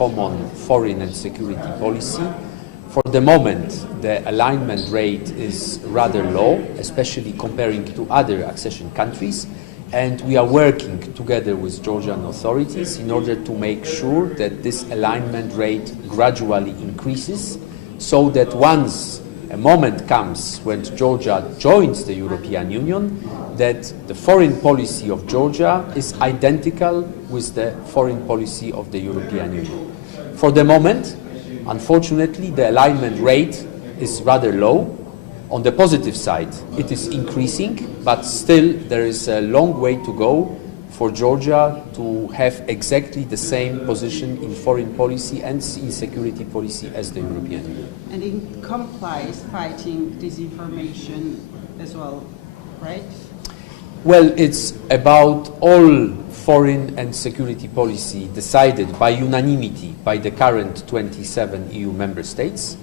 common foreign and security policy. For the moment, the alignment rate is rather low, especially comparing to other accession countries, and we are working together with Georgian authorities in order to make sure that this alignment rate gradually increases, so that once a moment comes when Georgia joins the European Union, that the foreign policy of Georgia is identical with the foreign policy of the European Union. For the moment, unfortunately, the alignment rate is rather low. On the positive side, it is increasing, but still there is a long way to go for Georgia to have exactly the same position in foreign policy and in security policy as the European Union. And it complies fighting disinformation as well, right? Well, it's about all foreign and security policy decided by unanimity by the current 27 EU member states.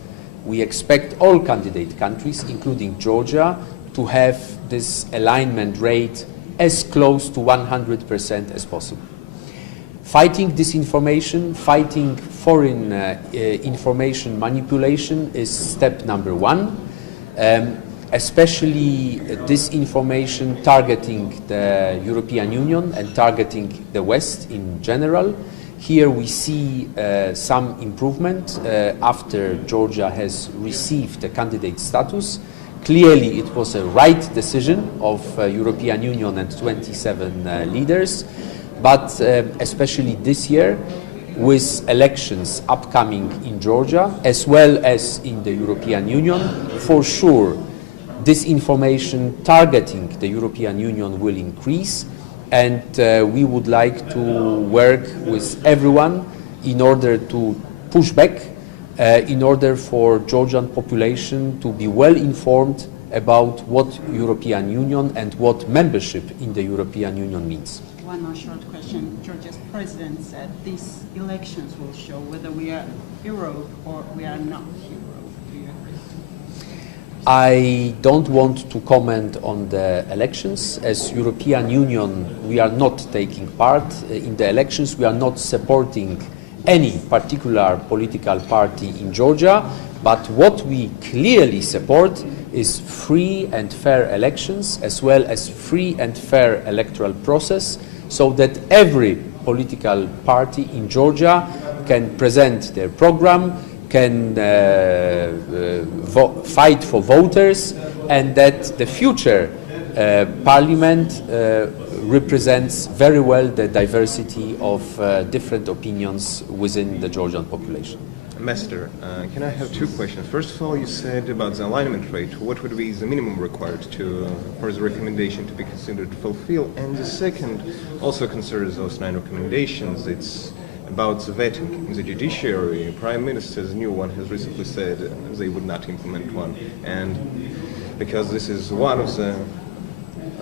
We expect all candidate countries, including Georgia, to have this alignment rate as close to 100% as possible. Fighting disinformation, fighting foreign information manipulation is step number one. Especially disinformation targeting the European Union and targeting the West in general. Here we see some improvement after Georgia has received the candidate status. Clearly it was a right decision of European Union and 27 leaders, but especially this year, with elections upcoming in Georgia as well as in the European Union, for sure disinformation targeting the European Union will increase, and we would like to work with everyone in order to push back, in order for Georgian population to be well informed about what European Union and what membership in the European Union means. One more short question. Georgia's president said these elections will show whether we are hero or we are not hero. I don't want to comment on the elections. As European Union, we are not taking part in the elections. We are not supporting any particular political party in Georgia, but what we clearly support is free and fair elections, as well as free and fair electoral process, so that every political party in Georgia can present their program, can fight for voters, and that the future parliament represents very well the diversity of different opinions within the Georgian population. Ambassador, can I have two questions? First of all, you said about the alignment rate. What would be the minimum required for the recommendation to be considered fulfilled? And the second also concerns those 9 recommendations. It's about the vetting in the judiciary. Prime Minister's new one has recently said they would not implement one, and because this is one of the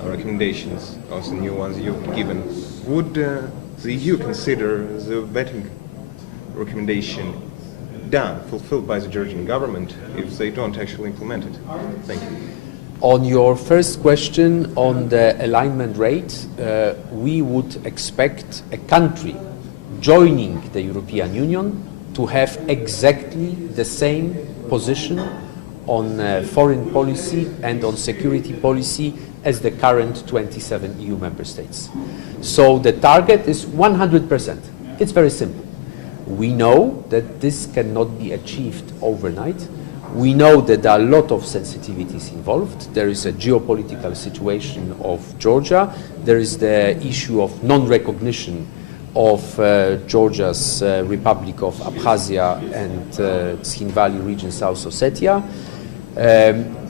recommendations of the new ones you've given, would the EU consider the vetting recommendation fulfilled by the Georgian government if they don't actually implement it? Thank you. On your first question on the alignment rate, we would expect a country joining the European Union to have exactly the same position on foreign policy and on security policy as the current 27 EU member states. So the target is 100%. It's very simple. We know that this cannot be achieved overnight. We know that there are a lot of sensitivities involved. There is a geopolitical situation of Georgia. There is the issue of non-recognition of Georgia's Republic of Abkhazia and Tskhin Valley region, South Ossetia.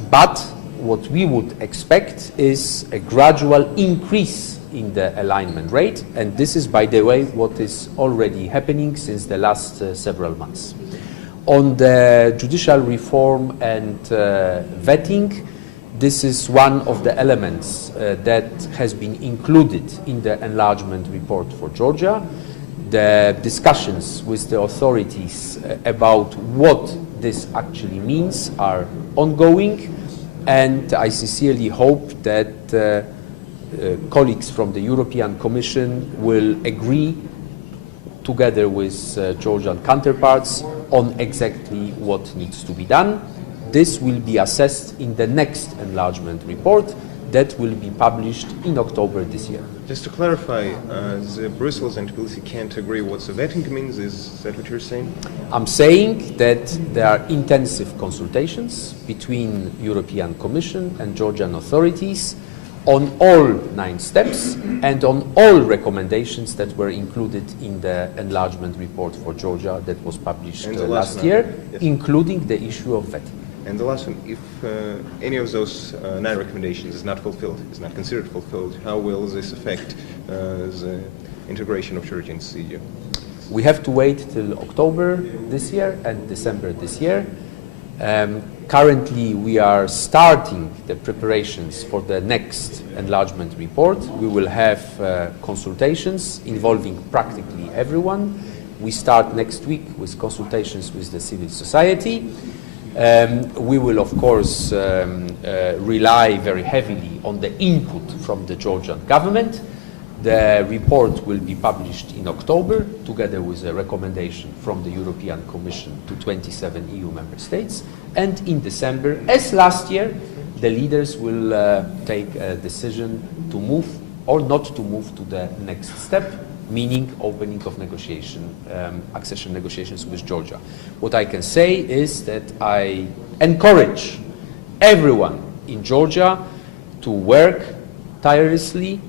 But what we would expect is a gradual increase in the alignment rate, and this is, by the way, what is already happening since the last several months. On the judicial reform and vetting, this is one of the elements that has been included in the enlargement report for Georgia. The discussions with the authorities about what this actually means are ongoing, and I sincerely hope that colleagues from the European Commission will agree together with Georgian counterparts on exactly what needs to be done. This will be assessed in the next enlargement report that will be published in October this year. Just to clarify, the Brussels and Tbilisi can't agree what the vetting means. Is that what you're saying? I'm saying that there are intensive consultations between European Commission and Georgian authorities on all 9 steps and on all recommendations that were included in the enlargement report for Georgia that was published last year, yes, including the issue of vetting. And the last one, if any of those 9 recommendations is not fulfilled, is not considered fulfilled, how will this affect the integration of Georgia into the EU? We have to wait till October this year and December this year. Currently, we are starting the preparations for the next enlargement report. We will have consultations involving practically everyone. We start next week with consultations with the civil society. We will, of course, rely very heavily on the input from the Georgian government. The report will be published in October, together with a recommendation from the European Commission to 27 EU member states. And in December, as last year, the leaders will take a decision to move or not to move to the next step, meaning opening of accession negotiations with Georgia. What I can say is that I encourage everyone in Georgia to work tirelessly,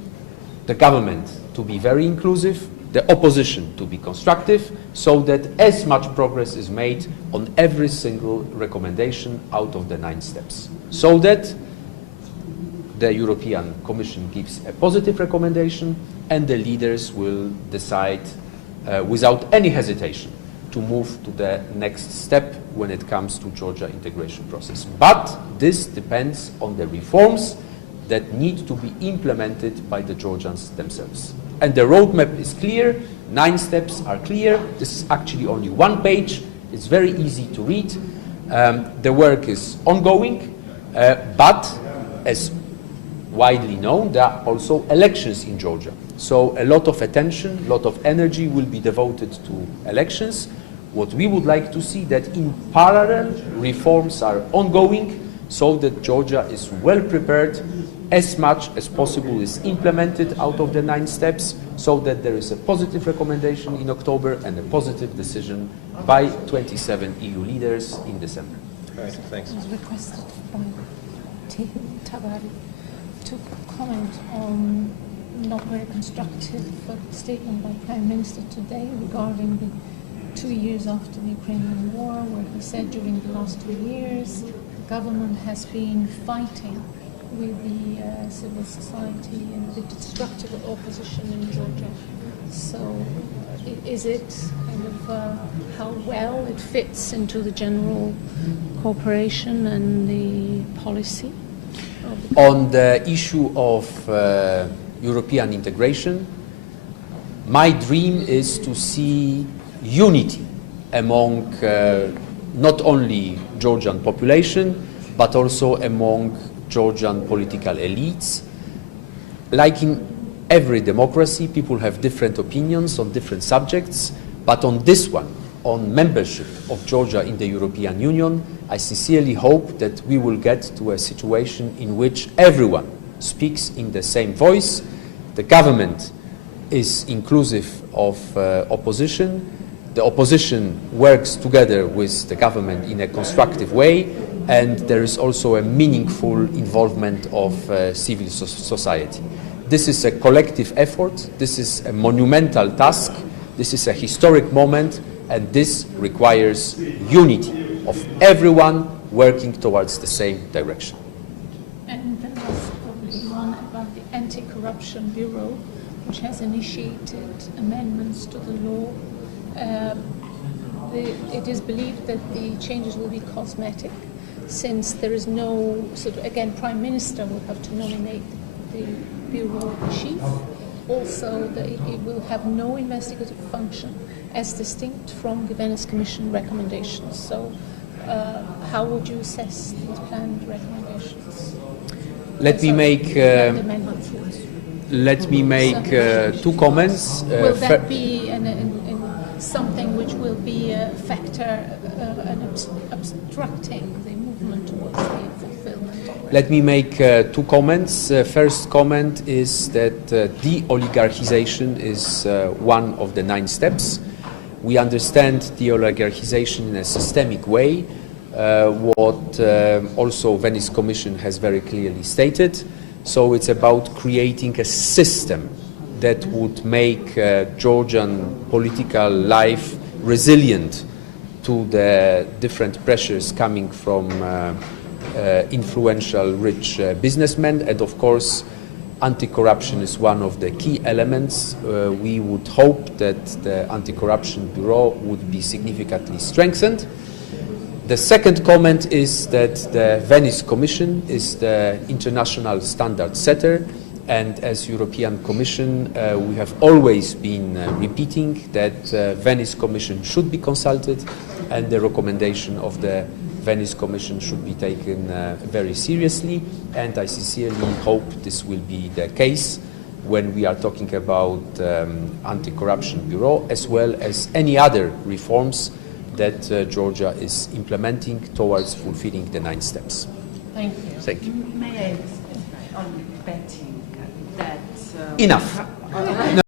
the government to be very inclusive, the opposition to be constructive, so that as much progress is made on every single recommendation out of the 9 steps, so that the European Commission gives a positive recommendation and the leaders will decide without any hesitation to move to the next step when it comes to Georgia integration process. But this depends on the reforms that need to be implemented by the Georgians themselves. And the roadmap is clear, 9 steps are clear. This is actually only 1 page. It's very easy to read. The work is ongoing, but as widely known, there are also elections in Georgia. So a lot of attention, a lot of energy will be devoted to elections. What we would like to see that in parallel, reforms are ongoing so that Georgia is well prepared, as much as possible is implemented out of the 9 steps, so that there is a positive recommendation in October and a positive decision by 27 EU leaders in December. All right, thanks. I was requested by Tabari to comment on not very constructive statement by Prime Minister today regarding the 2 years after the Ukrainian war, where he said during the last 2 years the government has been fighting with the civil society and the destructive opposition in Georgia. So is it kind of how well it fits into the general cooperation and the policy? On the issue of European integration, my dream is to see unity among not only Georgian population, but also among Georgian political elites. Like in every democracy, people have different opinions on different subjects, but on this one, on membership of Georgia in the European Union, I sincerely hope that we will get to a situation in which everyone speaks in the same voice. The government is inclusive of opposition. The opposition works together with the government in a constructive way, and there is also a meaningful involvement of civil society. This is a collective effort. This is a monumental task. This is a historic moment, and this requires unity of everyone working towards the same direction. And then there's probably one about the Anti-Corruption Bureau, which has initiated amendments to the law. It is believed that the changes will be cosmetic, since there is no sort of, again, Prime Minister will have to nominate the bureau chief. Also, it will have no investigative function as distinct from the Venice Commission recommendations. So how would you assess these planned recommendations? Let me make 2 comments. Will that be something which will be a factor obstructing the movement towards the fulfillment of it? Let me make two comments. First comment is that de-oligarchization is one of the 9 steps. We understand de-oligarchization in a systemic way, what also Venice Commission has very clearly stated. So it's about creating a system that would make Georgian political life resilient to the different pressures coming from influential, rich businessmen. And of course, anti-corruption is one of the key elements. We would hope that the Anti-Corruption Bureau would be significantly strengthened. The second comment is that the Venice Commission is the international standard setter, and as European Commission we have always been repeating that Venice Commission should be consulted, and the recommendation of the Venice Commission should be taken very seriously, and I sincerely hope this will be the case when we are talking about Anti-Corruption Bureau, as well as any other reforms that Georgia is implementing towards fulfilling the 9 steps. Thank you. Thank you. May I specify on betting that... Enough.